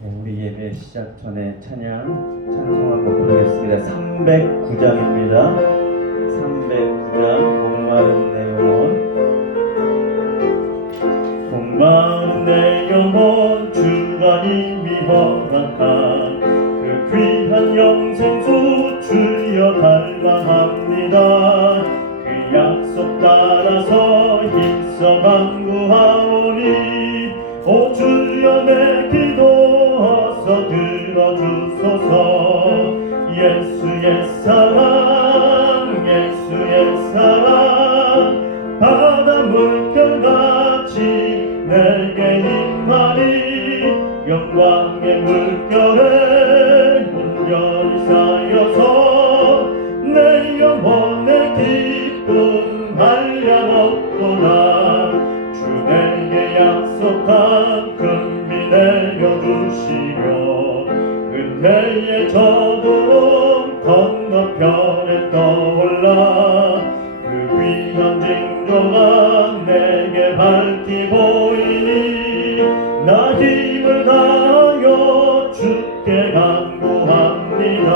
우리 예배 시작 전에 찬송 한번 부르겠습니다. 309장입니다. 309장 목마른 내 영혼. 목마른 내 영혼, 주가 이미 허락한 그 귀한 영생수 주여 닮아합니다. 그 약속 따라서 힘써 간구하오니 오 주여 내 기도 어서 들어주소서. 예수의 사랑, 예수의 사랑, 바다 물결같이 내게 임하니 영광의 물결에 온전히 쌓여서 내 영혼의 기쁨 한량없도다. 주 내게 약속한 금비 내려주시며 은혜의 저도록 건너편에 떠올라 그 귀한 징조가 내게 밝히 보이니 나 힘을 다하여 주께 간구합니다.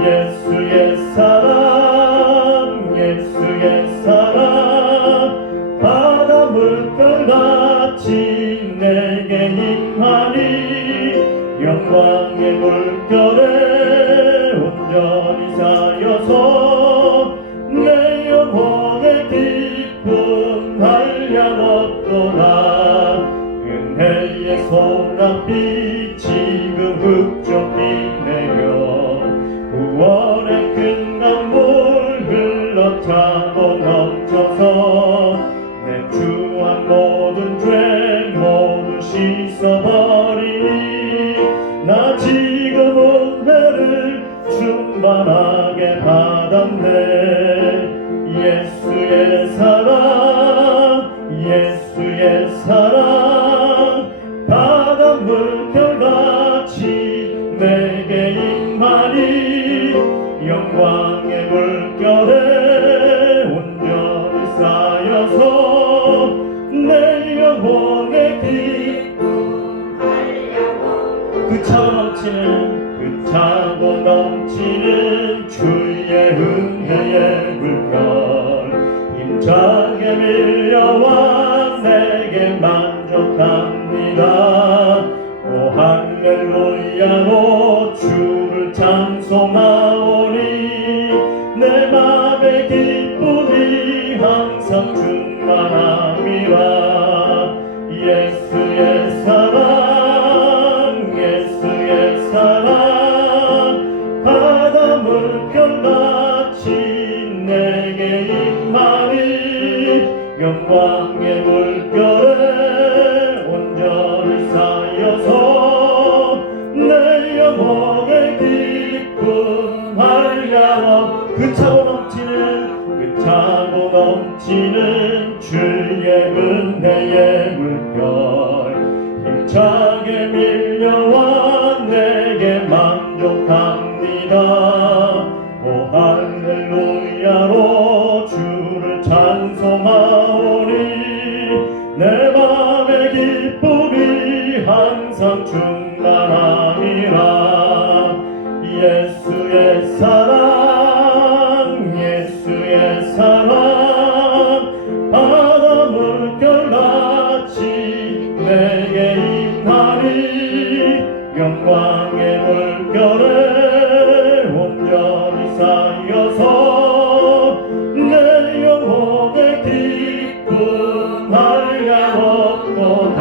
예수의 사랑, 예수의 사랑, 바다 물결같이 내게 임하니 영광의 물결에 온전히 쌓여서 내 영혼의 기쁨 한량없도다. 은혜의 소낙비 지금 흑적히 내려 구원의 큰 강물 흘러차고 넘쳐서 내 주한 모든 죄 모두 씻어버리니 나 지금 은혜를 충만하게 받았네. 예수의 사랑, 예수의 사랑, 바다 물결같이 내게 임하니 영광의 물결에 온전히 쌓여서 내 영혼의 기쁨 한량없도다. 그 차고 넘치는 주의 은혜의 물결 힘차게 밀려와 내게 만족합니다. 오 할렐루야로 주를 찬송하오니 내 맘의 기쁨이 항상 충만함이라. 예수의 사랑, 예수의 사랑, 바다 물결같이 내게 임하니 영광의 물결에 온전히 쌓여서 내 영혼의 기쁨 한량없. 그 차고 넘치는 주의 은혜의 물결 힘차게 밀려와 내게 만족합니다. 오 할렐루야로 주를 찬송하오니 내 맘의 기쁨이 항상 충만함이라. 예수의 사랑, 예수의 사랑, 바다 물결같이 내게 임하니 영광의 물결에 온전히 쌓여서 내 영혼의 기쁨 한량없도다.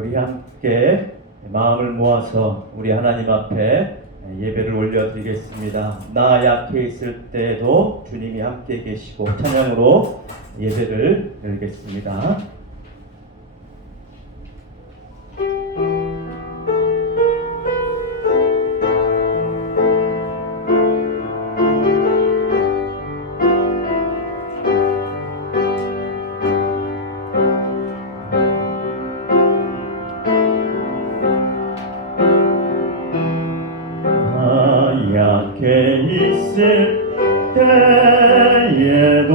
우리 함께 마음을 모아서 우리 하나님 앞에 예배를 올려드리겠습니다. 나 약해 있을 때도 주님이 함께 계시고 찬양으로 예배를 드리겠습니다. 약해 있을 때에도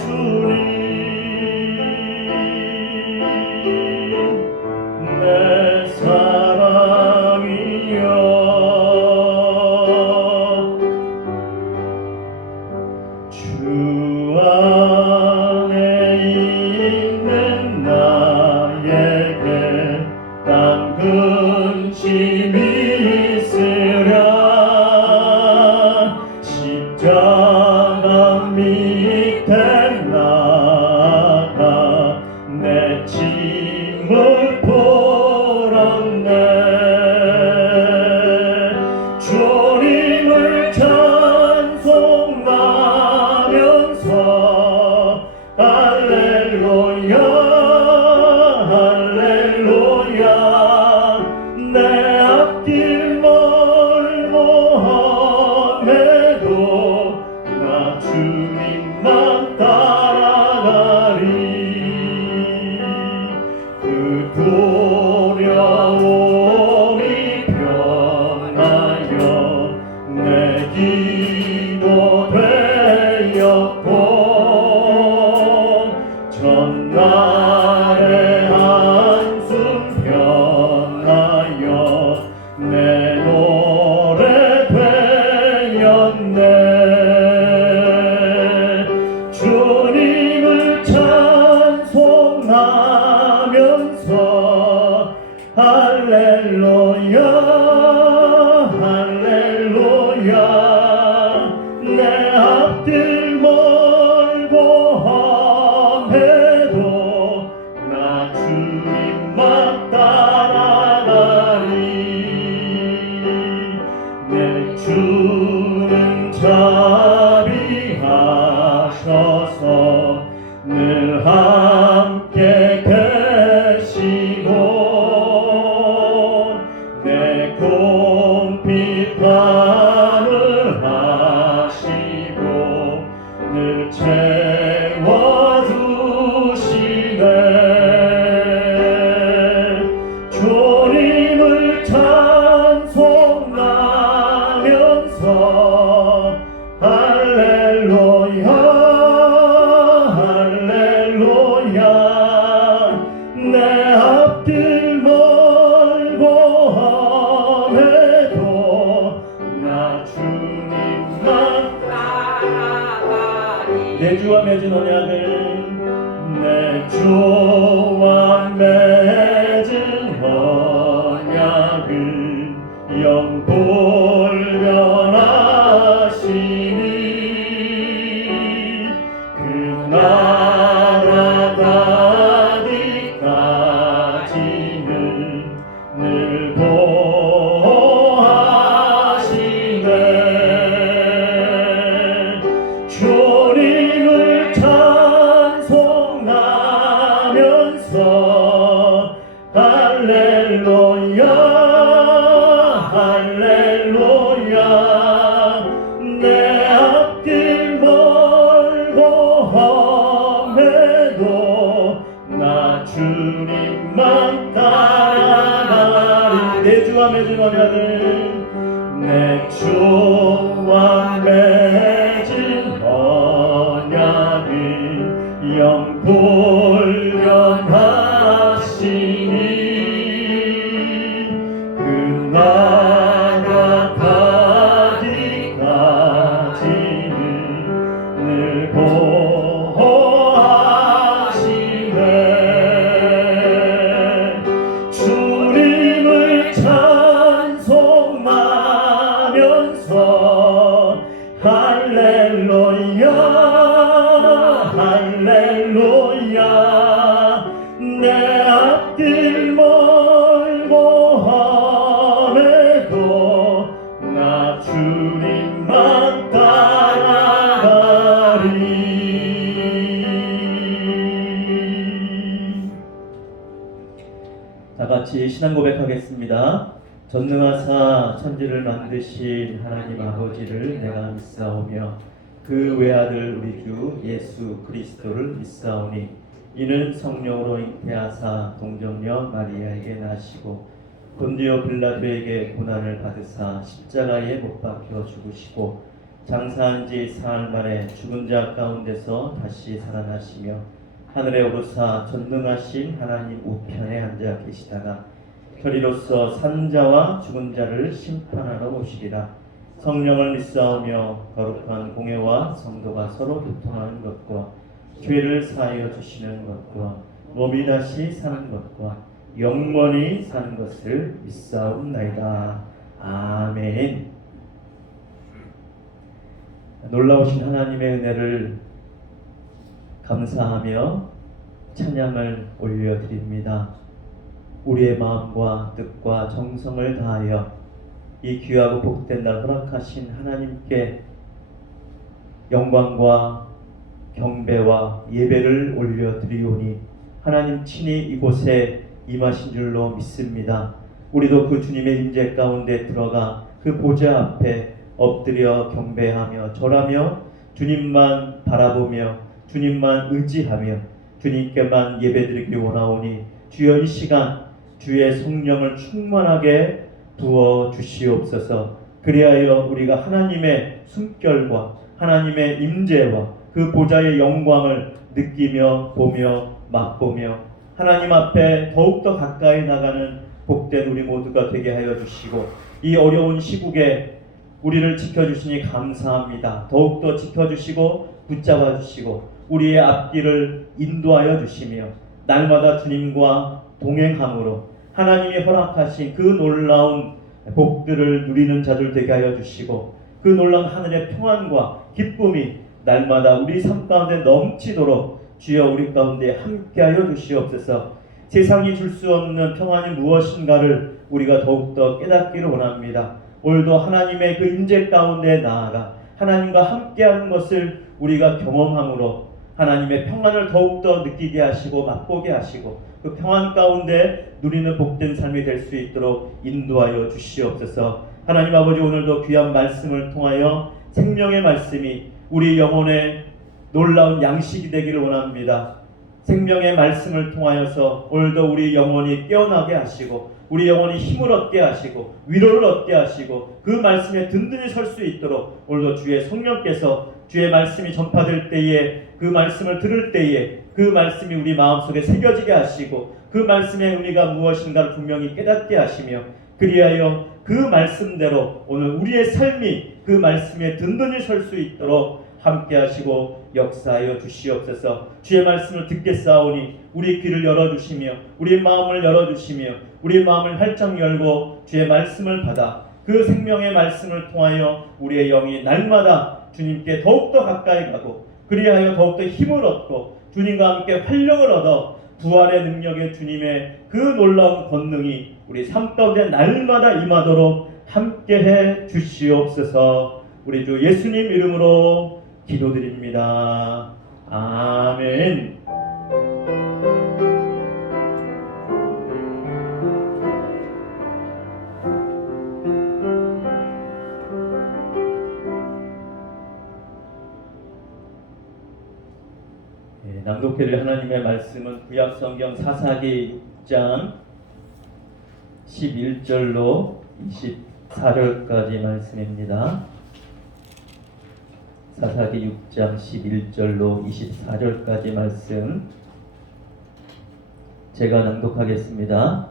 주님 내 사랑이여 주 안에 있는 나에게 당근 짐이 있으랴 십자가 밑에 나가 내 짐을 풀었네 주님을 찬송하면서 할렐루야 할렐루야 내 앞길 멀고 험해도 나 주님만 따라가리 그 두려움이 변하여 내 기도 되었고 전날의 한숨 변하여 내 노래 되었네 주님을 찬송하면서 할렐루야 할렐루야 내 앞길 멀고 험해도 나 주님만 따라가리 내 주는 자비하셔서 늘 함께 계시고 내 궁핍함을 하시고 늘 채워주시네 주님을 찬송하면서 할렐루야 할렐루야 내 앞길 멀고 험해도 나 주님만 따라가리 내 주와 맺은 언약을 내 주와 맺은 언약을 영불변하시니 그 나라 가기까지는 늘 보호하시네 주님을 찬송하면서 할렐루야 할렐루야 내 앞길 멀고 험해도 나 주님만 따라가리 내 주와 맺은 언약을 내 주와 맺은 언약을 영불변하시니 그 나라 가기까지는 늘 보호하시네 주님을 찬송하면서 할렐루야 할렐루야 내 앞길 멀고 험해도 나 주님만 따라가리 다 같이 신앙 고백하겠습니다. 전능하사 천지를 만드신 하나님 아버지를 내가 믿사오며 그 외아들 우리 주 예수 그리스도를 믿사오니 이는 성령으로 잉태하사 동정녀 마리아에게 나시고 본디오 빌라도에게 고난을 받으사 십자가에 못 박혀 죽으시고 장사한 지 사흘 만에 죽은 자 가운데서 다시 살아나시며 하늘에 오르사 전능하신 하나님 우편에 앉아 계시다가 결의로서 산 자와 죽은 자를 심판하러 오시리라. 성령을 믿사오며 거룩한 공회와 성도가 서로 교통하는 것과 죄를 사하여 주시는 것과 몸이 다시 사는 것과 영원히 사는 것을 믿사옵나이다. 아멘. 놀라우신 하나님의 은혜를 감사하며 찬양을 올려드립니다. 우리의 마음과 뜻과 정성을 다하여 이 귀하고 복된 날 허락하신 하나님께 영광과 경배와 예배를 올려드리오니 하나님 친히 이곳에 임하신 줄로 믿습니다. 우리도 그 주님의 임재 가운데 들어가 그 보좌 앞에 엎드려 경배하며 절하며 주님만 바라보며 주님만 의지하며 주님께만 예배드리기 원하오니 주여 이 시간 주의 성령을 충만하게 부어 주시옵소서. 그리하여 우리가 하나님의 숨결과 하나님의 임재와 그 보좌의 영광을 느끼며 보며 맛보며 하나님 앞에 더욱더 가까이 나가는 복된 우리 모두가 되게 하여 주시고 이 어려운 시국에 우리를 지켜주시니 감사합니다. 더욱더 지켜주시고 붙잡아 주시고 우리의 앞길을 인도하여 주시며 날마다 주님과 동행함으로 하나님이 허락하신 그 놀라운 복들을 누리는 자들 되게 하여 주시고 그 놀라운 하늘의 평안과 기쁨이 날마다 우리 삶 가운데 넘치도록 주여 우리 가운데 함께하여 주시옵소서. 세상이 줄 수 없는 평안이 무엇인가를 우리가 더욱더 깨닫기를 원합니다. 오늘도 하나님의 그 임재 가운데 나아가 하나님과 함께하는 것을 우리가 경험함으로 하나님의 평안을 더욱더 느끼게 하시고 맛보게 하시고 그 평안 가운데 누리는 복된 삶이 될 수 있도록 인도하여 주시옵소서. 하나님 아버지, 오늘도 귀한 말씀을 통하여 생명의 말씀이 우리 영혼의 놀라운 양식이 되기를 원합니다. 생명의 말씀을 통하여서 오늘도 우리 영혼이 깨어나게 하시고 우리 영혼이 힘을 얻게 하시고 위로를 얻게 하시고 그 말씀에 든든히 설 수 있도록 오늘도 주의 성령께서 주의 말씀이 전파될 때에 그 말씀을 들을 때에 그 말씀이 우리 마음속에 새겨지게 하시고 그 말씀의 의미가 무엇인가를 분명히 깨닫게 하시며 그리하여 그 말씀대로 오늘 우리의 삶이 그 말씀에 든든히 설 수 있도록 함께 하시고 역사하여 주시옵소서. 주의 말씀을 듣겠사오니 우리 귀를 열어주시며 우리 마음을 열어주시며 우리 마음을 활짝 열고 주의 말씀을 받아 그 생명의 말씀을 통하여 우리의 영이 날마다 주님께 더욱더 가까이 가고 그리하여 더욱더 힘을 얻고 주님과 함께 활력을 얻어 부활의 능력의 주님의 그 놀라운 권능이 우리 삶 가운데 날마다 임하도록 함께해 주시옵소서. 우리 주 예수님 이름으로 기도드립니다. 아멘. 낭독해드릴 하나님의 말씀은 구약성경 사사기 6장 11절로 24절까지 말씀입니다. 사사기 6장 11절로 24절까지 말씀 제가 낭독하겠습니다.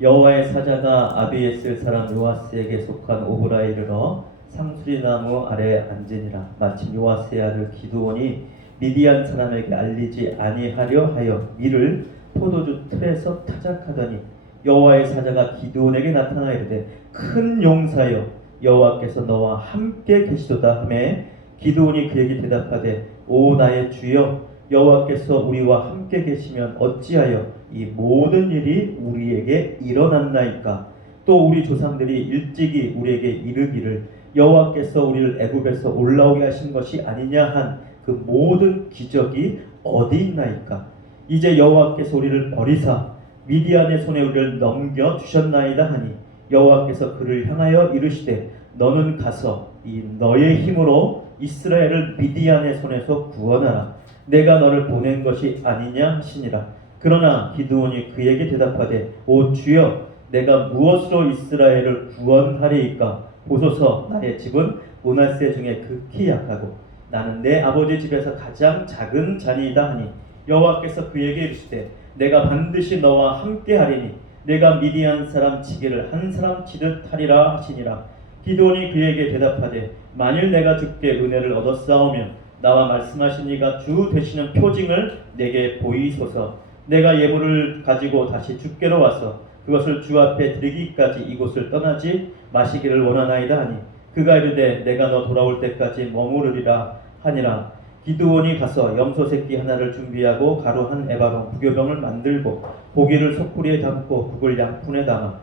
여호와의 사자가 아비에스 사람 요아스에게 속한 오브라에 이르러 상수리나무 아래에 앉으니라. 마침 요아스의 아들 기드온이 미디안 사람에게 알리지 아니하려 하여 밀을 포도주 틀에서 타작하더니 여호와의 사자가 기드온에게 나타나 이르되 큰 용사여 여호와께서 너와 함께 계시도다 하매 기드온이 그에게 대답하되 오 나의 주여 여호와께서 우리와 함께 계시면 어찌하여 이 모든 일이 우리에게 일어났나이까. 또 우리 조상들이 일찍이 우리에게 이르기를 여호와께서 우리를 애굽에서 올라오게 하신 것이 아니냐 한 그 모든 기적이 어디 있나이까. 이제 여호와께서 우리를 버리사 미디안의 손에 우리를 넘겨 주셨나이다 하니 여호와께서 그를 향하여 이르시되 너는 가서 이 너의 힘으로 이스라엘을 미디안의 손에서 구원하라. 내가 너를 보낸 것이 아니냐 하시니라. 그러나 기드온이 그에게 대답하되 오 주여 내가 무엇으로 이스라엘을 구원하리이까. 보소서 나의 집은 므낫세 중에 극히 약하고 나는 내 아버지 집에서 가장 작은 자니이다 하니 여호와께서 그에게 이르시되 내가 반드시 너와 함께하리니 내가 미디안 사람 치기를 한 사람 치듯 하리라 하시니라. 기드온이 그에게 대답하되 만일 내가 주께 은혜를 얻었사오면 나와 말씀하신 이가 주 되시는 표징을 내게 보이소서. 내가 예물을 가지고 다시 주께로 와서 그것을 주 앞에 드리기까지 이곳을 떠나지 마시기를 원하나이다 하니 그가 이르되 내가 너 돌아올 때까지 머무르리라 하니라. 기드온이 가서 염소 새끼 하나를 준비하고 가루 한 에바로 무교병을 만들고 고기를 소쿠리에 담고 국을 양푼에 담아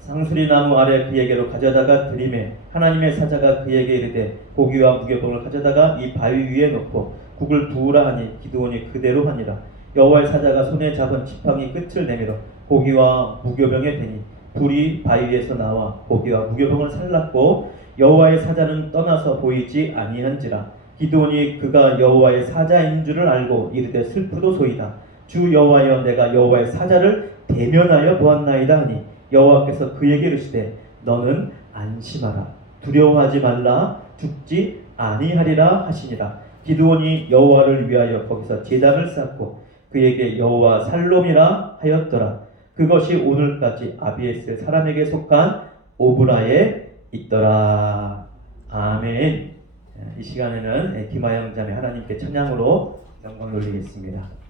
상수리 나무 아래 그에게로 가져다가 드리매 하나님의 사자가 그에게 이르되 고기와 무교병을 가져다가 이 바위 위에 놓고 국을 부으라 하니 기드온이 그대로 하니라. 여호와의 사자가 손에 잡은 지팡이 끝을 내밀어 고기와 무교병에 대니 불이 바위에서 나와 고기와 무교병을 살랐고 여호와의 사자는 떠나서 보이지 아니한지라. 기드온이 그가 여호와의 사자인 줄을 알고 이르되 슬프도소이다. 주 여호와여 내가 여호와의 사자를 대면하여 보았나이다 하니 여호와께서 그에게 이르시되 너는 안심하라 두려워하지 말라 죽지 아니하리라 하시니라. 기드온이 여호와를 위하여 거기서 제단을 쌓고 그에게 여호와 살롬이라 하였더라. 그것이 오늘까지 아비에스 사람에게 속한 오브라에 있더라. 아멘. 이 시간에는 김하영 자매 하나님께 찬양으로 영광을 올리겠습니다.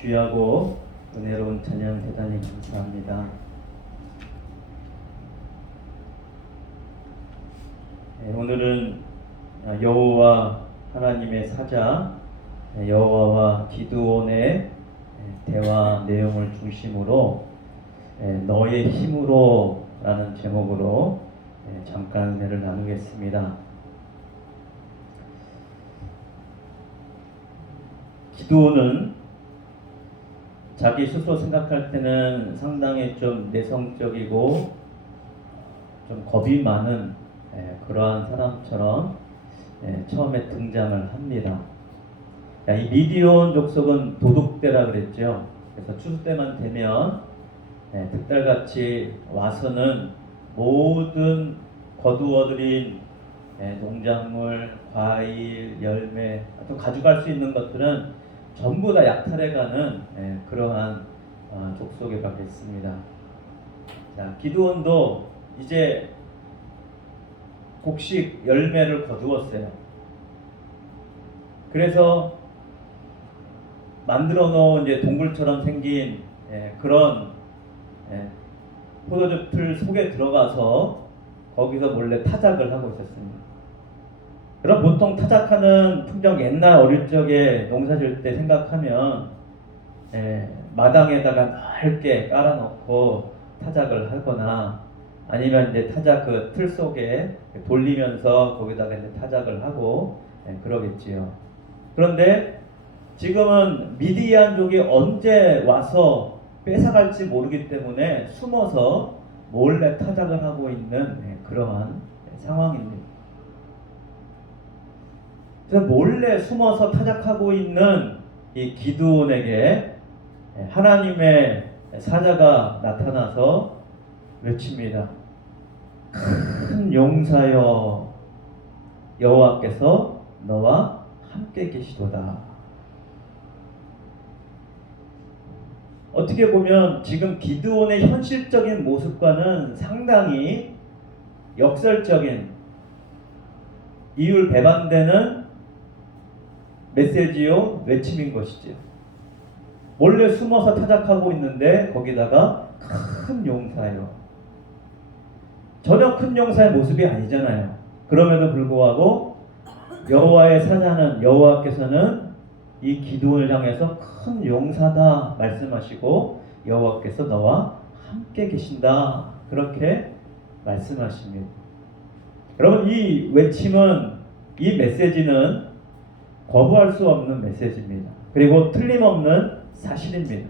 귀하고 은혜로운 찬양 대단히 감사합니다. 오늘은 여호와 하나님의 사자 여호와와 기드온의 대화 내용을 중심으로 너의 힘으로 라는 제목으로 잠깐 은혜를 나누겠습니다. 기드온은 자기 스스로 생각할 때는 상당히 좀 내성적이고 좀 겁이 많은 그러한 사람처럼 처음에 등장을 합니다. 이 미디온 족속은 도둑대라 그랬죠. 그래서 추수 때만 되면 득달같이 와서는 모든 거두어들인 농작물, 과일, 열매, 또 가져갈 수 있는 것들은 전부 다 약탈해가는 그러한 족속에 가겠습니다. 자, 기드온도 이제 곡식 열매를 거두었어요. 그래서 만들어 놓은 이제 동굴처럼 생긴 그런 포도주 틀 속에 들어가서 거기서 몰래 타작을 하고 있었습니다. 그럼 보통 타작하는 풍경 옛날 어릴 적에 농사 지을 때 생각하면 마당에다가 넓게 깔아놓고 타작을 하거나 아니면 이제 타작 그 틀 속에 돌리면서 거기다가 이제 타작을 하고 그러겠지요. 그런데 지금은 미디안족이 언제 와서 뺏어갈지 모르기 때문에 숨어서 몰래 타작을 하고 있는 그러한 상황입니다. 그래서 몰래 숨어서 타작하고 있는 이 기드온에게 하나님의 사자가 나타나서 외칩니다. 큰 용사여, 여호와께서 너와 함께 계시도다. 어떻게 보면 지금 기드온의 현실적인 모습과는 상당히 역설적인 이율 배반되는 메시지요 외침인 것이죠. 몰래 숨어서 타작하고 있는데 거기다가 큰 용사요. 전혀 큰 용사의 모습이 아니잖아요. 그럼에도 불구하고 여호와의 사자는 여호와께서는 이 기드온을 향해서 큰 용사다 말씀하시고 여호와께서 너와 함께 계신다 그렇게 말씀하십니다. 여러분, 이 외침은, 이 메시지는 거부할 수 없는 메시지입니다. 그리고 틀림없는 사실입니다.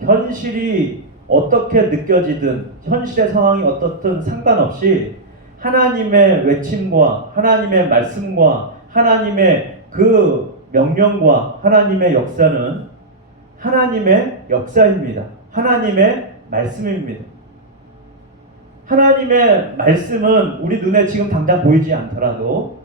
현실이 어떻게 느껴지든 현실의 상황이 어떻든 상관없이 하나님의 외침과 하나님의 말씀과 하나님의 그 명령과 하나님의 역사는 하나님의 역사입니다. 하나님의 말씀입니다. 하나님의 말씀은 우리 눈에 지금 당장 보이지 않더라도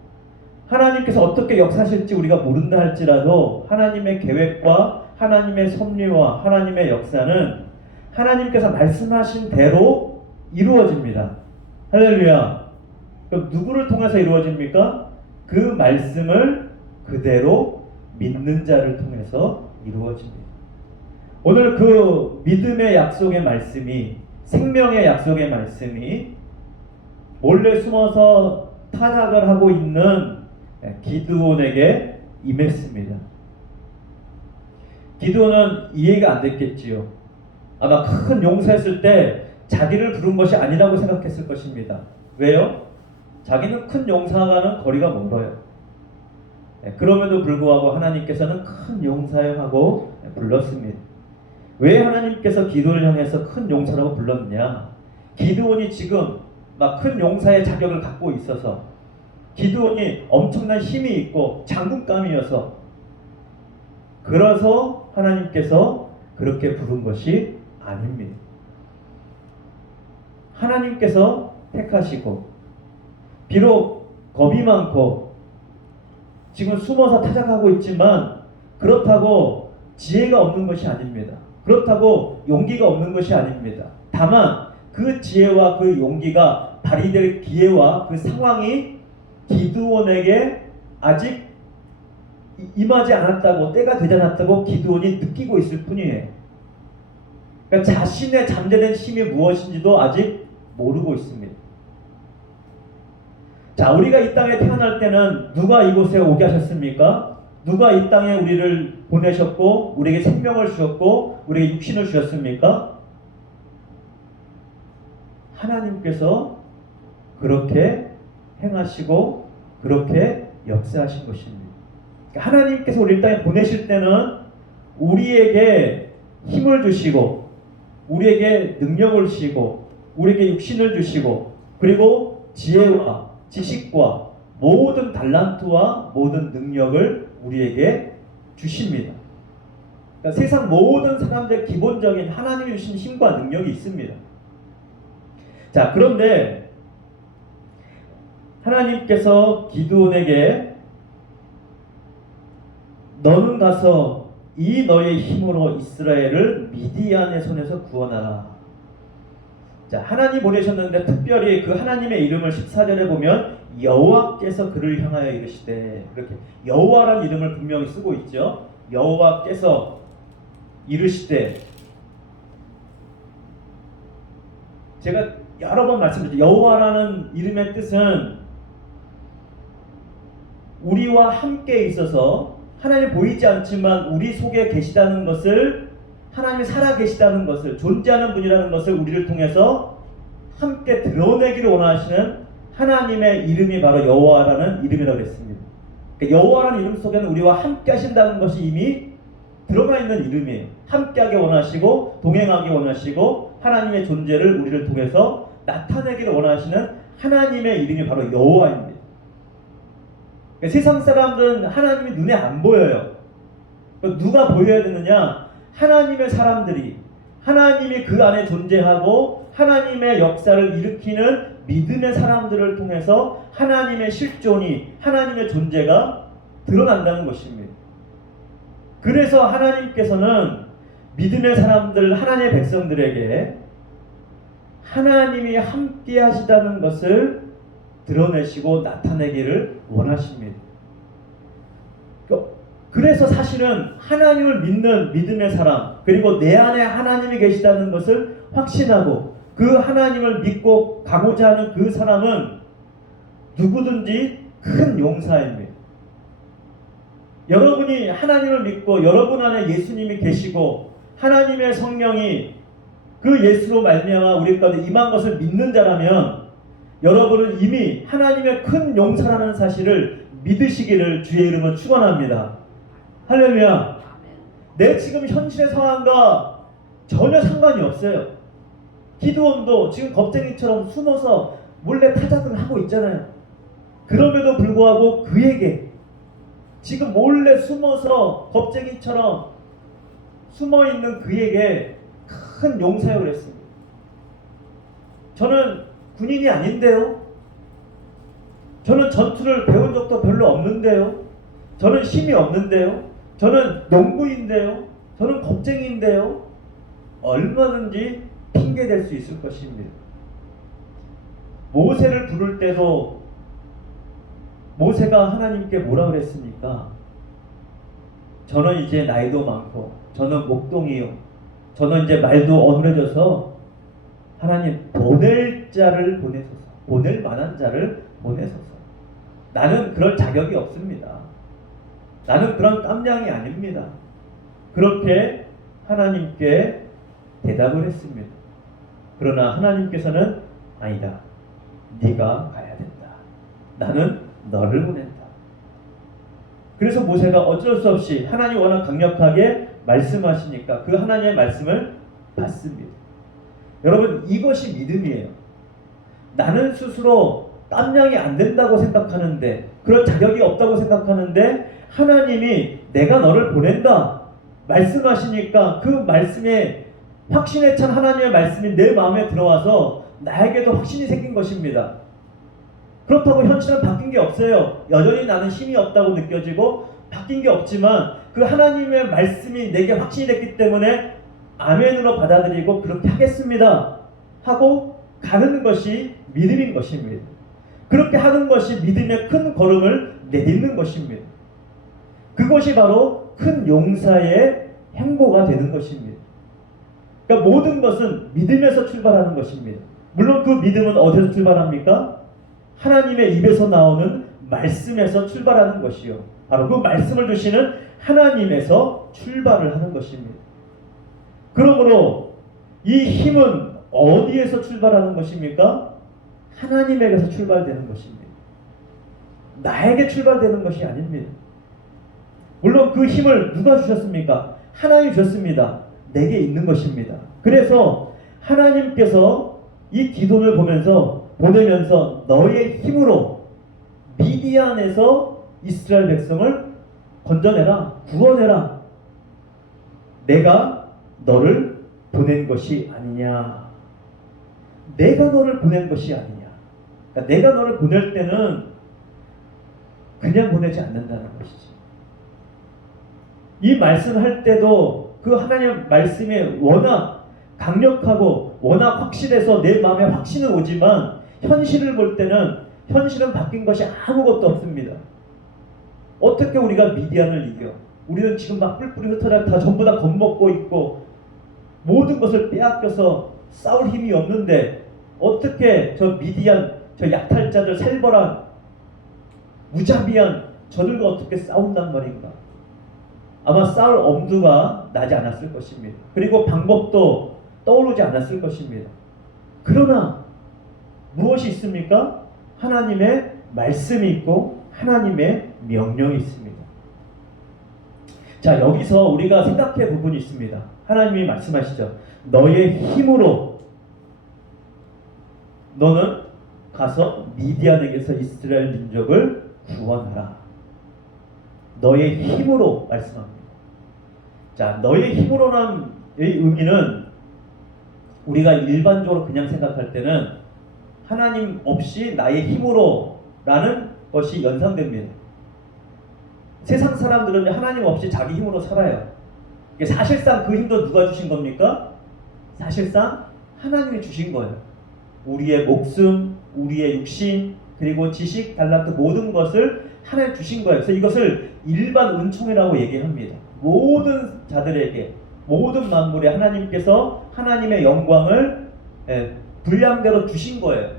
하나님께서 어떻게 역사하실지 우리가 모른다 할지라도 하나님의 계획과 하나님의 섭리와 하나님의 역사는 하나님께서 말씀하신 대로 이루어집니다. 할렐루야. 그럼 누구를 통해서 이루어집니까? 그 말씀을 그대로 믿는 자를 통해서 이루어집니다. 오늘 그 믿음의 약속의 말씀이, 생명의 약속의 말씀이 몰래 숨어서 타작을 하고 있는 기드온에게 임했습니다. 기드온은 이해가 안 됐겠지요. 아마 큰 용사였을 때 자기를 부른 것이 아니라고 생각했을 것입니다. 왜요? 자기는 큰 용사와는 거리가 멀어요. 그럼에도 불구하고 하나님께서는 큰 용사여 하고 불렀습니다. 왜 하나님께서 기드온을 향해서 큰 용사라고 불렀느냐? 기드온이 지금 막 큰 용사의 자격을 갖고 있어서, 기드온이 엄청난 힘이 있고 장군감이어서, 그래서 하나님께서 그렇게 부른 것이 아닙니다. 하나님께서 택하시고 비록 겁이 많고 지금 숨어서 타작하고 있지만 그렇다고 지혜가 없는 것이 아닙니다. 그렇다고 용기가 없는 것이 아닙니다. 다만 그 지혜와 그 용기가 발휘될 기회와 그 상황이 기드온에게 아직 임하지 않았다고, 때가 되지 않았다고 기드온이 느끼고 있을 뿐이에요. 그러니까 자신의 잠재된 힘이 무엇인지도 아직 모르고 있습니다. 자, 우리가 이 땅에 태어날 때는 누가 이곳에 오게 하셨습니까? 누가 이 땅에 우리를 보내셨고 우리에게 생명을 주셨고 우리에게 육신을 주셨습니까? 하나님께서 그렇게 행하시고 그렇게 역사하신 것입니다. 하나님께서 우리 이 땅에 보내실 때는 우리에게 힘을 주시고 우리에게 능력을 주시고 우리에게 육신을 주시고 그리고 지혜와 지식과 모든 달란트와 모든 능력을 우리에게 주십니다. 그러니까 세상 모든 사람들의 기본적인 하나님이 주신 힘과 능력이 있습니다. 자, 그런데 하나님께서 기드온에게 너는 가서 이 너의 힘으로 이스라엘을 미디안의 손에서 구원하라. 자, 하나님 보내셨는데 특별히 그 하나님의 이름을 14절에 보면 여호와께서 그를 향하여 이르시되, 이렇게 여호와라는 이름을 분명히 쓰고 있죠. 여호와께서 이르시되, 제가 여러 번 말씀드렸죠. 여호와라는 이름의 뜻은 우리와 함께 있어서 하나님이 보이지 않지만 우리 속에 계시다는 것을, 하나님이 살아 계시다는 것을, 존재하는 분이라는 것을 우리를 통해서 함께 드러내기를 원하시는 하나님의 이름이 바로 여호와라는 이름이라고 했습니다. 그러니까 여호와라는 이름 속에는 우리와 함께 하신다는 것이 이미 들어가 있는 이름이에요. 함께하게 원하시고 동행하게 원하시고 하나님의 존재를 우리를 통해서 나타내기를 원하시는 하나님의 이름이 바로 여호와입니다. 그러니까 세상 사람들은 하나님이 눈에 안 보여요. 그러니까 누가 보여야 되느냐? 하나님의 사람들이, 하나님이 그 안에 존재하고 하나님의 역사를 일으키는 믿음의 사람들을 통해서 하나님의 실존이, 하나님의 존재가 드러난다는 것입니다. 그래서 하나님께서는 믿음의 사람들, 하나님의 백성들에게 하나님이 함께 하시다는 것을 드러내시고 나타내기를 원하십니다. 그래서 사실은 하나님을 믿는 믿음의 사람, 그리고 내 안에 하나님이 계시다는 것을 확신하고 그 하나님을 믿고 가고자 하는 그 사람은 누구든지 큰 용사입니다. 여러분이 하나님을 믿고 여러분 안에 예수님이 계시고 하나님의 성령이 그 예수로 말미암아 우리 가운데 임한 것을 믿는 자라면 여러분은 이미 하나님의 큰 용사라는 사실을 믿으시기를 주의 이름으로 축원합니다. 할렐루야. 내 지금 현실의 상황과 전혀 상관이 없어요. 기드온도 지금 겁쟁이처럼 숨어서 몰래 타작을 하고 있잖아요. 그럼에도 불구하고 그에게 지금 몰래 숨어서 겁쟁이처럼 숨어있는 그에게 큰 용사역을 했습니다. 저는 군인이 아닌데요. 저는 전투를 배운 적도 별로 없는데요. 저는 힘이 없는데요. 저는 농부인데요. 저는 겁쟁이인데요. 얼마든지 핑계댈 수 있을 것입니다. 모세를 부를 때도 모세가 하나님께 뭐라 그랬습니까? 저는 이제 나이도 많고 저는 목동이요. 저는 이제 말도 어눌해져서 하나님 보낼 자를 보내소서. 보낼 만한 자를 보내소서. 나는 그럴 자격이 없습니다. 나는 그런 깜냥이 아닙니다. 그렇게 하나님께 대답을 했습니다. 그러나 하나님께서는 아니다. 네가 가야 된다. 나는 너를 보낸다. 그래서 모세가 어쩔 수 없이 하나님 워낙 강력하게 말씀하시니까 그 하나님의 말씀을 받습니다. 여러분, 이것이 믿음이에요. 나는 스스로 깜냥이 안 된다고 생각하는데, 그런 자격이 없다고 생각하는데 하나님이 내가 너를 보낸다 말씀하시니까 그 말씀에 확신에 찬 하나님의 말씀이 내 마음에 들어와서 나에게도 확신이 생긴 것입니다. 그렇다고 현실은 바뀐 게 없어요. 여전히 나는 힘이 없다고 느껴지고 바뀐 게 없지만 그 하나님의 말씀이 내게 확신이 됐기 때문에 아멘으로 받아들이고 그렇게 하겠습니다 하고 가는 것이 믿음인 것입니다. 그렇게 하는 것이 믿음의 큰 걸음을 내딛는 것입니다. 그것이 바로 큰 용사의 행보가 되는 것입니다. 그러니까 모든 것은 믿음에서 출발하는 것입니다. 물론 그 믿음은 어디서 출발합니까? 하나님의 입에서 나오는 말씀에서 출발하는 것이요. 바로 그 말씀을 주시는 하나님에서 출발을 하는 것입니다. 그러므로 이 힘은 어디에서 출발하는 것입니까? 하나님에게서 출발되는 것입니다. 나에게 출발되는 것이 아닙니다. 물론 그 힘을 누가 주셨습니까? 하나님이 주셨습니다. 내게 있는 것입니다. 그래서 하나님께서 이 기도를 보내면서 너의 힘으로 미디안에서 이스라엘 백성을 건져내라, 구원해라. 내가 너를 보낸 것이 아니냐. 내가 너를 보낸 것이 아니냐. 그러니까 내가 너를 보낼 때는 그냥 보내지 않는다는 것이지. 이 말씀할 때도 그 하나님 말씀이 워낙 강력하고 워낙 확실해서 내 마음에 확신은 오지만 현실을 볼 때는 현실은 바뀐 것이 아무것도 없습니다. 어떻게 우리가 미디안을 이겨? 우리는 지금 막 뿔뿔이 흩어져 다 전부 다 겁먹고 있고 모든 것을 빼앗겨서 싸울 힘이 없는데 어떻게 저 미디안, 저 약탈자들 살벌한 무자비한 저들과 어떻게 싸운단 말인가? 아마 싸울 엄두가 나지 않았을 것입니다. 그리고 방법도 떠오르지 않았을 것입니다. 그러나 무엇이 있습니까? 하나님의 말씀이 있고 하나님의 명령이 있습니다. 자, 여기서 우리가 생각할 부분이 있습니다. 하나님이 말씀하시죠. 너의 힘으로 너는 가서 미디안에게서 이스라엘 민족을 구원하라. 너의 힘으로 말씀합니다. 자, 너의 힘으로라는 의미는 우리가 일반적으로 그냥 생각할 때는 하나님 없이 나의 힘으로라는 것이 연상됩니다. 세상 사람들은 하나님 없이 자기 힘으로 살아요. 사실상 그 힘도 누가 주신 겁니까? 사실상 하나님이 주신 거예요. 우리의 목숨, 우리의 육신, 그리고 지식, 달란트 모든 것을 하나님 주신 거예요. 그래서 이것을 일반 은총이라고 얘기합니다. 모든 자들에게, 모든 만물에 하나님께서 하나님의 영광을 분량대로 주신 거예요.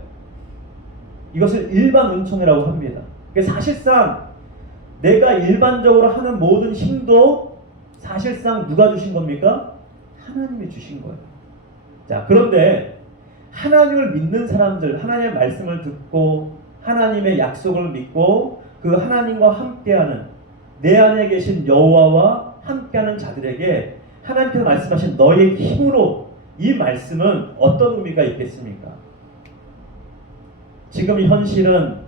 이것을 일반 은총이라고 합니다. 사실상 내가 일반적으로 하는 모든 힘도 사실상 누가 주신 겁니까? 하나님이 주신 거예요. 자, 그런데 하나님을 믿는 사람들, 하나님의 말씀을 듣고 하나님의 약속을 믿고 그 하나님과 함께하는 내 안에 계신 여호와와 함께하는 자들에게 하나님께서 말씀하신 너의 힘으로, 이 말씀은 어떤 의미가 있겠습니까? 지금 현실은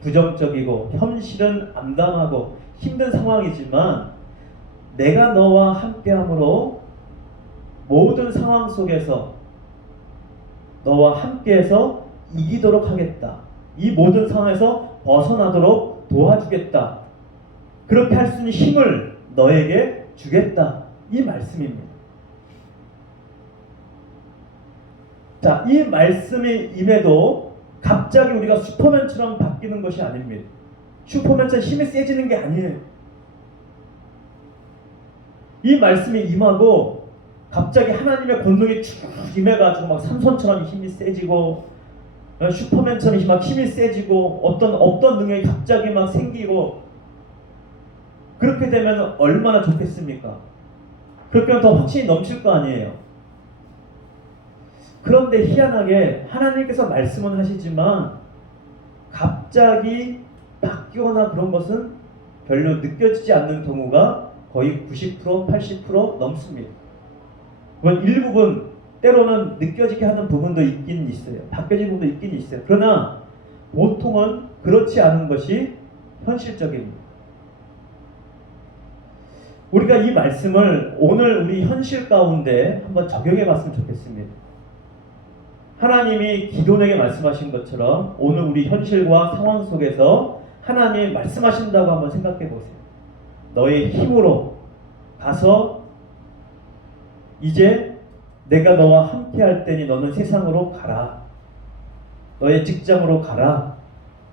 부정적이고 현실은 암담하고 힘든 상황이지만 내가 너와 함께함으로 모든 상황 속에서 너와 함께해서 이기도록 하겠다. 이 모든 상황에서 벗어나도록 도와주겠다. 그렇게 할 수 있는 힘을 너에게 주겠다. 이 말씀입니다. 자, 이 말씀이 임해도 갑자기 우리가 슈퍼맨처럼 바뀌는 것이 아닙니다. 슈퍼맨처럼 힘이 세지는 게 아니에요. 이 말씀이 임하고 갑자기 하나님의 권능이 쭉 임해가지고 막 삼손처럼 힘이 세지고 슈퍼맨처럼 막 힘이 세지고 어떤 능력이 갑자기 막 생기고 그렇게 되면 얼마나 좋겠습니까? 그렇게 하면 더 확신이 넘칠 거 아니에요. 그런데 희한하게 하나님께서 말씀은 하시지만 갑자기 바뀌거나 그런 것은 별로 느껴지지 않는 경우가 거의 90%, 80% 넘습니다. 물론 일부분 때로는 느껴지게 하는 부분도 있긴 있어요. 바뀌어진 부분도 있긴 있어요. 그러나 보통은 그렇지 않은 것이 현실적입니다. 우리가 이 말씀을 오늘 우리 현실 가운데 한번 적용해 봤으면 좋겠습니다. 하나님이 기도에게 말씀하신 것처럼 오늘 우리 현실과 상황 속에서 하나님이 말씀하신다고 한번 생각해 보세요. 너의 힘으로 가서 이제 내가 너와 함께 할 때니 너는 세상으로 가라. 너의 직장으로 가라.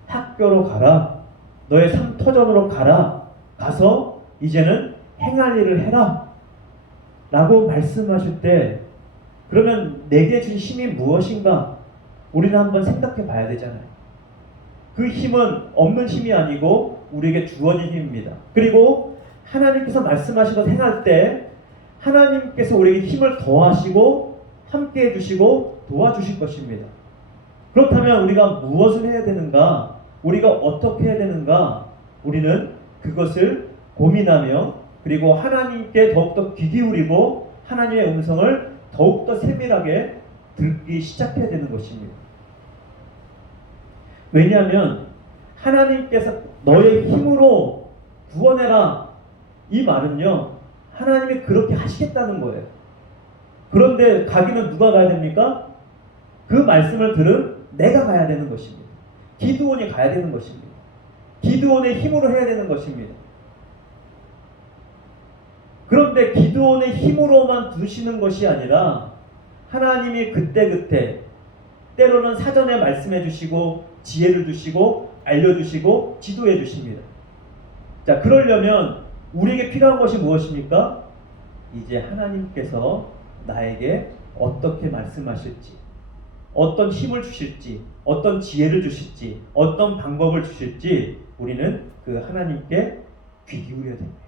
학교로 가라. 너의 삶 터전으로 가라. 가서 이제는 행할 일을 해라 라고 말씀하실 때, 그러면 내게 준 힘이 무엇인가 우리는 한번 생각해 봐야 되잖아요. 그 힘은 없는 힘이 아니고 우리에게 주어진 힘입니다. 그리고 하나님께서 말씀하시고 행할 때 하나님께서 우리에게 힘을 더하시고 함께 해주시고 도와주실 것입니다. 그렇다면 우리가 무엇을 해야 되는가, 우리가 어떻게 해야 되는가, 우리는 그것을 고민하며 그리고 하나님께 더욱더 귀 기울이고 하나님의 음성을 더욱더 세밀하게 듣기 시작해야 되는 것입니다. 왜냐하면 하나님께서 너의 힘으로 구원해라, 이 말은요 하나님이 그렇게 하시겠다는 거예요. 그런데 가기는 누가 가야 됩니까? 그 말씀을 들은 내가 가야 되는 것입니다. 기드온이 가야 되는 것입니다. 기드온의 힘으로 해야 되는 것입니다. 그런데 기드온의 힘으로만 두시는 것이 아니라 하나님이 그때그때 때로는 사전에 말씀해 주시고 지혜를 주시고 알려주시고 지도해 주십니다. 자, 그러려면 우리에게 필요한 것이 무엇입니까? 이제 하나님께서 나에게 어떻게 말씀하실지, 어떤 힘을 주실지, 어떤 지혜를 주실지, 어떤 방법을 주실지 우리는 그 하나님께 귀 기울여야 됩니다.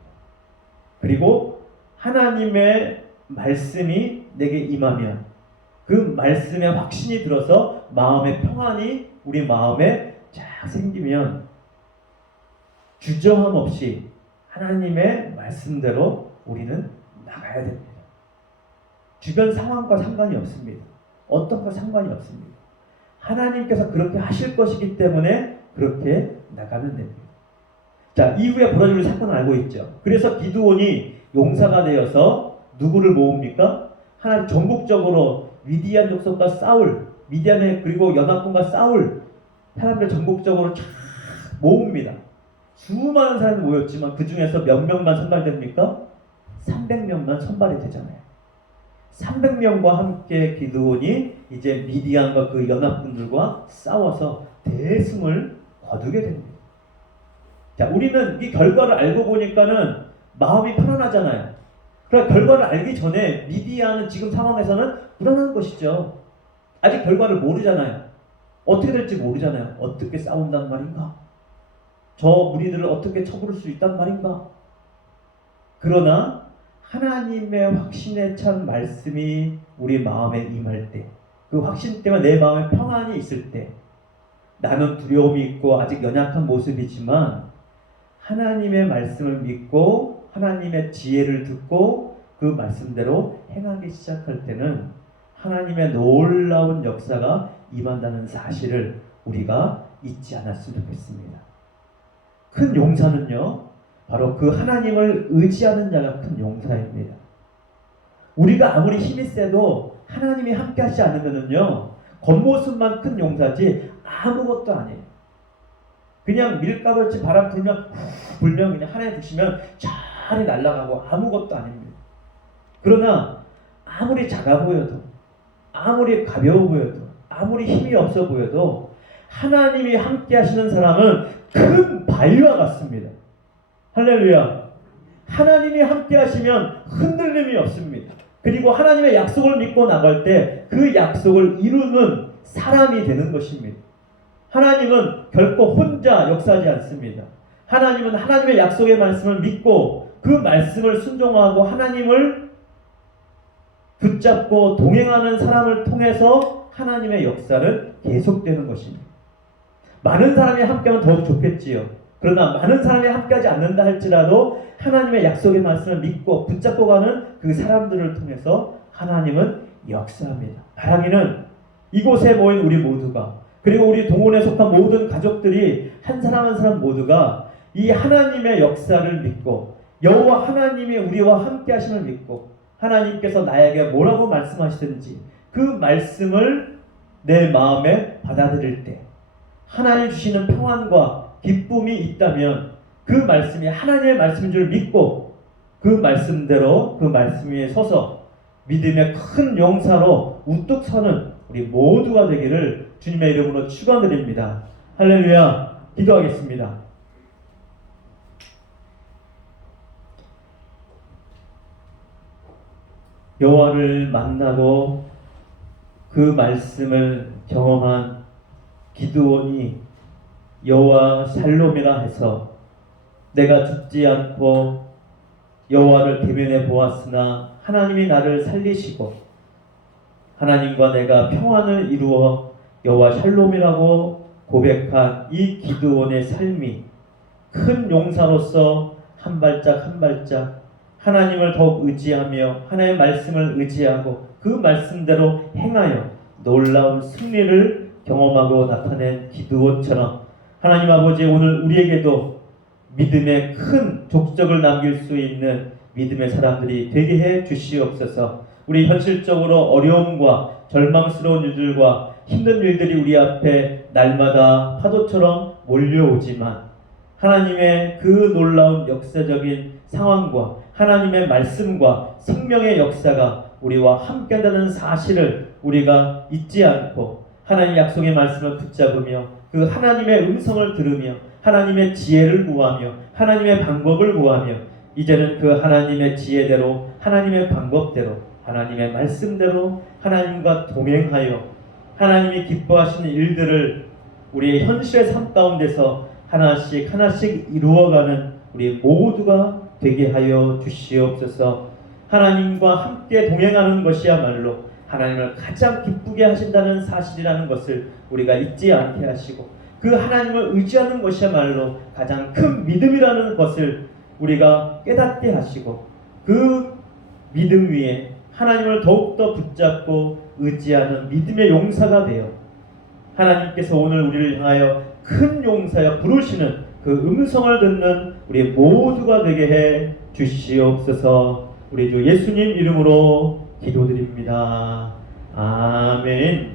그리고 하나님의 말씀이 내게 임하면 그 말씀에 확신이 들어서 마음의 평안이 우리 마음에 쫙 생기면 주저함 없이 하나님의 말씀대로 우리는 나가야 됩니다. 주변 상황과 상관이 없습니다. 어떤 것 상관이 없습니다. 하나님께서 그렇게 하실 것이기 때문에 그렇게 나가면 됩니다. 자, 이후에 벌어질 사건을 알고 있죠. 그래서 기드온이 용사가 되어서 누구를 모읍니까? 하나님 전국적으로 미디안 족속과 싸울, 미디안의 그리고 연합군과 싸울 사람들 전국적으로 쫙 모읍니다. 수많은 사람이 모였지만 그 중에서 몇 명만 선발됩니까? 300명만 선발이 되잖아요. 300명과 함께 기드온이 이제 미디안과 그 연합군들과 싸워서 대승을 거두게 됩니다. 자, 우리는 이 결과를 알고 보니까는 마음이 편안하잖아요. 그러니까 결과를 알기 전에 미디안은 지금 상황에서는 불안한 것이죠. 아직 결과를 모르잖아요. 어떻게 될지 모르잖아요. 어떻게 싸운단 말인가? 저 무리들을 어떻게 쳐부를 수 있단 말인가? 그러나 하나님의 확신에 찬 말씀이 우리 마음에 임할 때, 그 확신 때문에 내 마음에 평안이 있을 때, 나는 두려움이 있고 아직 연약한 모습이지만 하나님의 말씀을 믿고 하나님의 지혜를 듣고 그 말씀대로 행하기 시작할 때는 하나님의 놀라운 역사가 임한다는 사실을 우리가 잊지 않았으면 좋겠습니다. 큰 용사는요, 바로 그 하나님을 의지하는 자가 큰 용사입니다. 우리가 아무리 힘이 세도 하나님이 함께 하지 않으면은요, 겉모습만 큰 용사지 아무것도 아니에요. 그냥 밀가루같이 바람 불면 그냥 하나님 두시면 잘 날아가고 아무것도 아닙니다. 그러나 아무리 작아 보여도, 아무리 가벼워 보여도, 아무리 힘이 없어 보여도 하나님이 함께 하시는 사람은 큰 바위와 같습니다. 할렐루야. 하나님이 함께 하시면 흔들림이 없습니다. 그리고 하나님의 약속을 믿고 나갈 때 그 약속을 이루는 사람이 되는 것입니다. 하나님은 결코 혼자 역사하지 않습니다. 하나님은 하나님의 약속의 말씀을 믿고 그 말씀을 순종하고 하나님을 붙잡고 동행하는 사람을 통해서 하나님의 역사는 계속되는 것입니다. 많은 사람이 함께하면 더욱 좋겠지요. 그러나 많은 사람이 함께하지 않는다 할지라도 하나님의 약속의 말씀을 믿고 붙잡고 가는 그 사람들을 통해서 하나님은 역사합니다. 바라기는 이곳에 모인 우리 모두가, 그리고 우리 동원에 속한 모든 가족들이 한 사람 한 사람 모두가 이 하나님의 역사를 믿고 여호와 하나님이 우리와 함께 하심을 믿고 하나님께서 나에게 뭐라고 말씀하시든지 그 말씀을 내 마음에 받아들일 때 하나님 주시는 평안과 기쁨이 있다면 그 말씀이 하나님의 말씀인 줄 믿고 그 말씀대로 그 말씀 위에 서서 믿음의 큰 용사로 우뚝 서는 우리 모두가 되기를 주님의 이름으로 축원드립니다. 할렐루야. 기도하겠습니다. 여호와를 만나고 그 말씀을 경험한 기드온이 여호와 샬롬이라 해서 내가 죽지 않고 여호와를 대면해 보았으나 하나님이 나를 살리시고 하나님과 내가 평안을 이루어 여호와 샬롬이라고 고백한 이 기드온의 삶이 큰 용사로서 한 발짝 한 발짝 하나님을 더욱 의지하며 하나님의 말씀을 의지하고 그 말씀대로 행하여 놀라운 승리를 경험하고 나타낸 기드온처럼 하나님 아버지 오늘 우리에게도 믿음의 큰 족적을 남길 수 있는 믿음의 사람들이 되게 해 주시옵소서. 우리 현실적으로 어려움과 절망스러운 일들과 힘든 일들이 우리 앞에 날마다 파도처럼 몰려오지만 하나님의 그 놀라운 역사적인 상황과 하나님의 말씀과 생명의 역사가 우리와 함께한다는 사실을 우리가 잊지 않고 하나님의 약속의 말씀을 붙잡으며 그 하나님의 음성을 들으며 하나님의 지혜를 구하며 하나님의 방법을 구하며 이제는 그 하나님의 지혜대로 하나님의 방법대로 하나님의 말씀대로 하나님과 동행하여 하나님이 기뻐하시는 일들을 우리의 현실의 삶 가운데서 하나씩 하나씩 이루어가는 우리 모두가 되게 하여 주시옵소서. 하나님과 함께 동행하는 것이야말로 하나님을 가장 기쁘게 하신다는 사실이라는 것을 우리가 잊지 않게 하시고 그 하나님을 의지하는 것이야말로 가장 큰 믿음이라는 것을 우리가 깨닫게 하시고 그 믿음 위에 하나님을 더욱더 붙잡고 의지하는 믿음의 용사가 되어 하나님께서 오늘 우리를 향하여 큰 용사여 부르시는 그 음성을 듣는 우리 모두가 되게 해 주시옵소서. 우리 주 예수님 이름으로 기도드립니다. 아멘.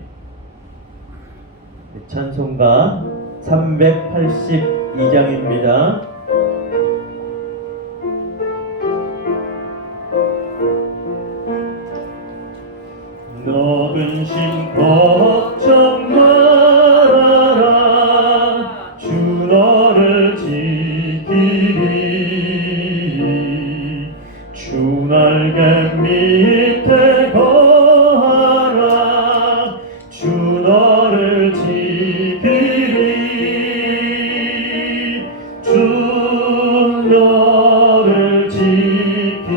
찬송가 382장입니다. 너근 심 걱정 말아라 주 너를 지키리 주 날개 밑에 거하라 주 너를 지키리 주 너를 지키리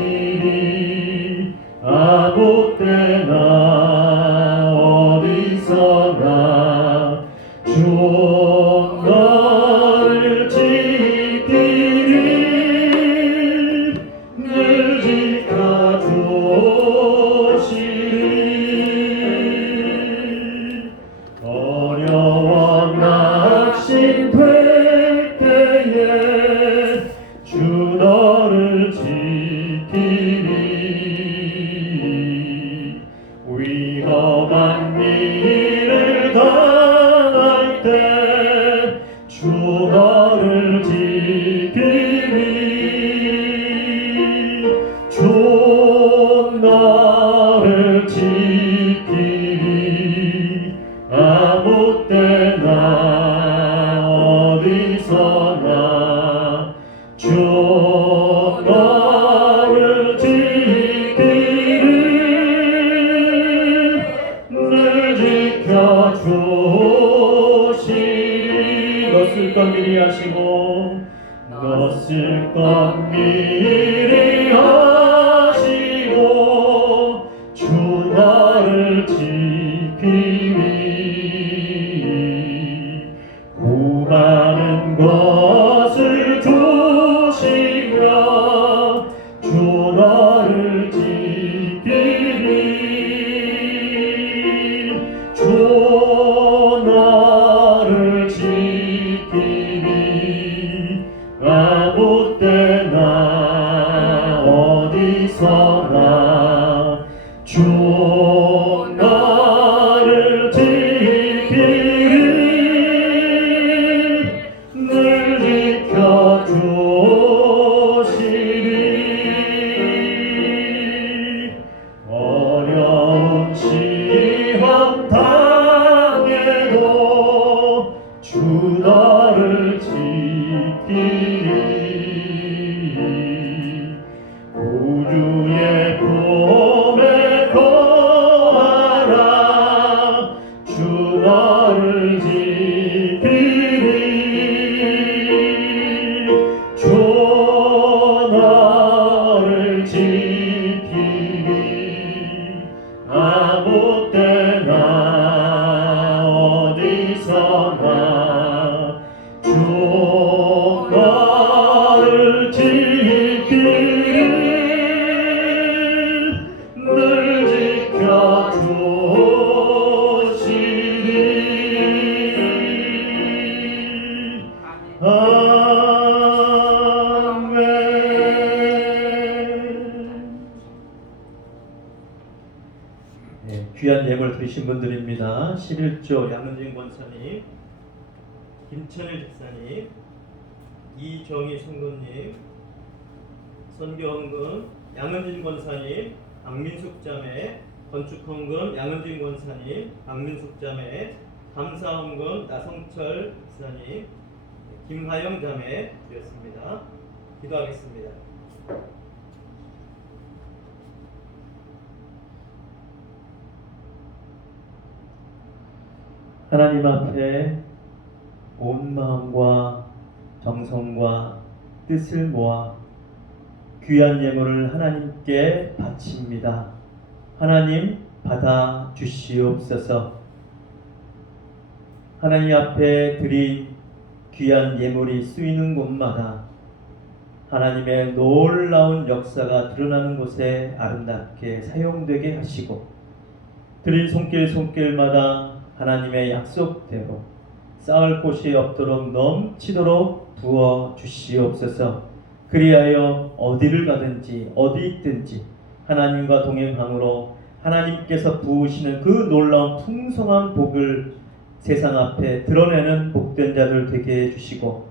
아무 때나 어디서나 주 너를 지키리 늘 지켜주시리 어려워 낙심될 때에 주 너를 지키리 위험한 일을 당할 때 주 너를 지키리 주 너를 지키리 아무 때나 어디서나 주 너를 지키리 늘 지켜주시리 너쓸 것 미리 하시고 너쓸 것 미리 하시고 주 너를 지키리 구하는 것을 주시며 주 너를 지키리 주 너를 지키리 아무 때나 어디서나 주 너를 지키리 늘 지켜주시리 어려운 시험 당해도 주 너를 지키리 구주의 지키리 아무 때나 어디서나 주 너를 지키리 늘 지켜주시리 네, 귀한 예물 드리신 분들입니다. 11조 양은진 권사님, 김천일 집사님, 이정희 성도님, 선교헌금 양은진 권사님, 박민숙 자매, 건축헌금 양은진 권사님, 박민숙 자매, 감사헌금 나성철 집사님, 김하영 자매 드렸습니다. 기도하겠습니다. 하나님 앞에 온 마음과 정성과 뜻을 모아 귀한 예물을 하나님께 바칩니다. 하나님 받아 주시옵소서. 하나님 앞에 드린 귀한 예물이 쓰이는 곳마다 하나님의 놀라운 역사가 드러나는 곳에 아름답게 사용되게 하시고, 드린 손길마다 하나님의 약속대로 쌓을 곳이 없도록 넘치도록 부어 주시옵소서. 그리하여 어디를 가든지 어디 있든지 하나님과 동행함으로 하나님께서 부으시는 그 놀라운 풍성한 복을 세상 앞에 드러내는 복된 자들 되게 해주시고,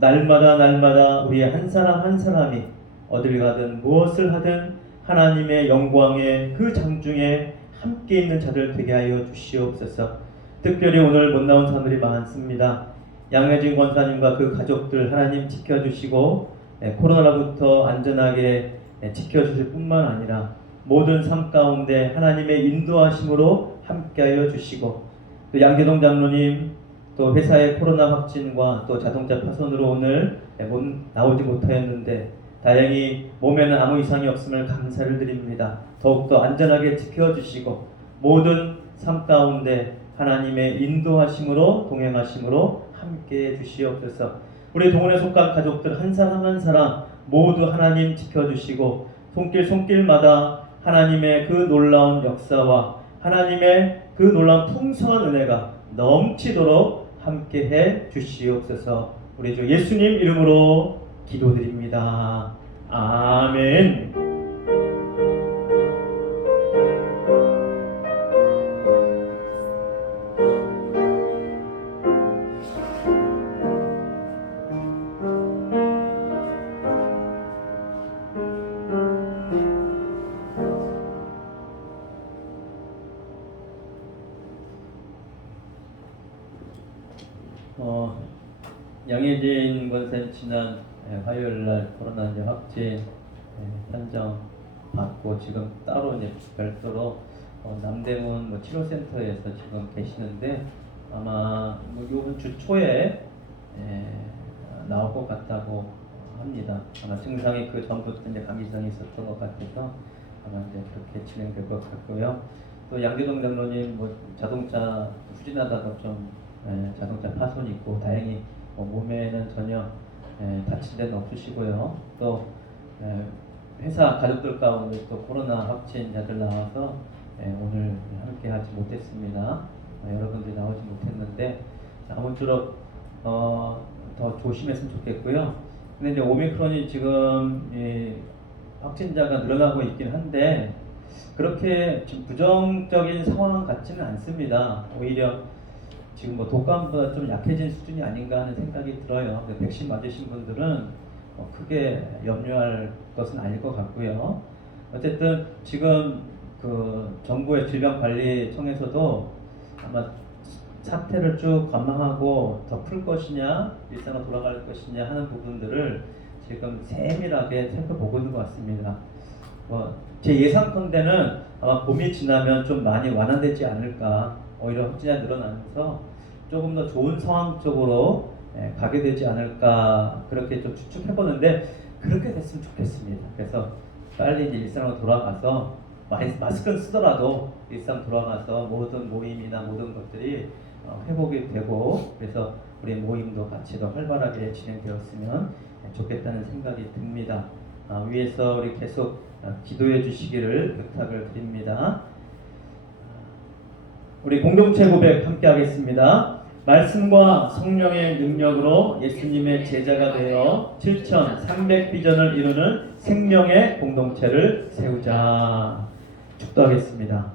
날마다 우리 한 사람 한 사람이 어딜 가든 무엇을 하든 하나님의 영광의 그 장중에 함께 있는 자들 되게 하여 주시옵소서. 특별히 오늘 못 나온 사람들이 많습니다. 양혜진 권사님과 그 가족들 하나님 지켜주시고, 코로나로부터 안전하게 지켜주실 뿐만 아니라 모든 삶 가운데 하나님의 인도하심으로 함께하여 주시고, 또 양재동 장로님, 또 회사의 코로나 확진과 또 자동차 파손으로 오늘 나오지 못하였는데 다행히 몸에는 아무 이상이 없음을 감사를 드립니다. 더욱더 안전하게 지켜주시고 모든 삶 가운데 하나님의 인도하심으로 동행하심으로 함께해 주시옵소서. 우리 동원에 속한 가족들 한 사람 한 사람 모두 하나님 지켜주시고 손길마다 하나님의 그 놀라운 역사와 하나님의 그 놀라운 풍성한 은혜가 넘치도록 함께해 주시옵소서. 우리 주 예수님 이름으로 기도드립니다. 아멘. 양혜진 권사님 지난 화요일날 코로나 확진 판정 받고 지금 따로 별도로 남대문 치료센터에서 지금 계시는데 아마 이번 주 초에 나올 것 같다고 합니다. 아마 증상이 그 전부터 감기 증상이 있었던 것 같아서 아마 그렇게 진행될 것 같고요. 또 양재동 장로님 자동차 후진하다가 좀 자동차 파손이 있고 다행히 몸에는 전혀 다친 데는 없으시고요. 또 회사 가족들 가운데 또 코로나 확진자들 나와서 오늘 함께 하지 못했습니다. 여러분들이 나오지 못했는데 아무쪼록 더 조심했으면 좋겠고요. 근데 이제 오미크론이 지금 확진자가 늘어나고 있긴 한데 그렇게 지금 부정적인 상황 같지는 않습니다. 오히려 지금 독감보다 좀 약해진 수준이 아닌가 하는 생각이 들어요. 백신 맞으신 분들은 크게 염려할 것은 아닐 것 같고요. 어쨌든 지금 그 정부의 질병관리청에서도 아마 사태를 쭉 관망하고 더 풀 것이냐 일상으로 돌아갈 것이냐 하는 부분들을 지금 세밀하게 살펴보고 있는 것 같습니다. 제 예상컨대는 아마 봄이 지나면 좀 많이 완화되지 않을까, 오히려 확진자 늘어나면서 조금 더 좋은 상황 쪽으로 가게 되지 않을까 그렇게 좀 추측해보는데 그렇게 됐으면 좋겠습니다. 그래서 빨리 이제 일상으로 돌아가서 마스크는 쓰더라도 일상 돌아가서 모든 모임이나 모든 것들이 회복이 되고 그래서 우리 모임도 같이 더 활발하게 진행되었으면 좋겠다는 생각이 듭니다. 위에서 우리 계속 기도해 주시기를 부탁을 드립니다. 우리 공동체 고백 함께 하겠습니다. 말씀과 성령의 능력으로 예수님의 제자가 되어 7,300비전을 이루는 생명의 공동체를 세우자. 축도하겠습니다.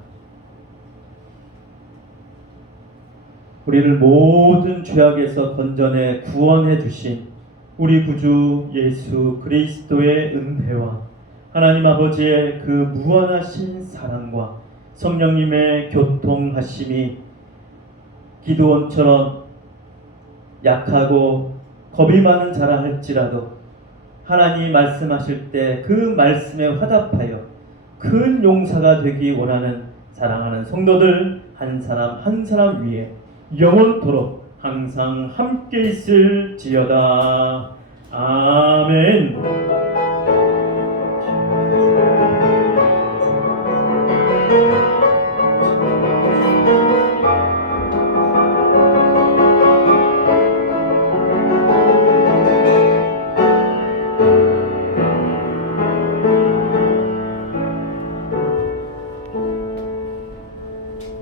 우리를 모든 죄악에서 건져내 구원해 주신 우리 구주 예수 그리스도의 은혜와 하나님 아버지의 그 무한하신 사랑과 성령님의 교통하심이 기드온처럼 약하고 겁이 많은 자라 할지라도 하나님이 말씀하실 때 그 말씀에 화답하여 큰 용사가 되기 원하는 사랑하는 성도들 한 사람 한 사람 위에 영원토록 항상 함께 있을지어다. 아멘.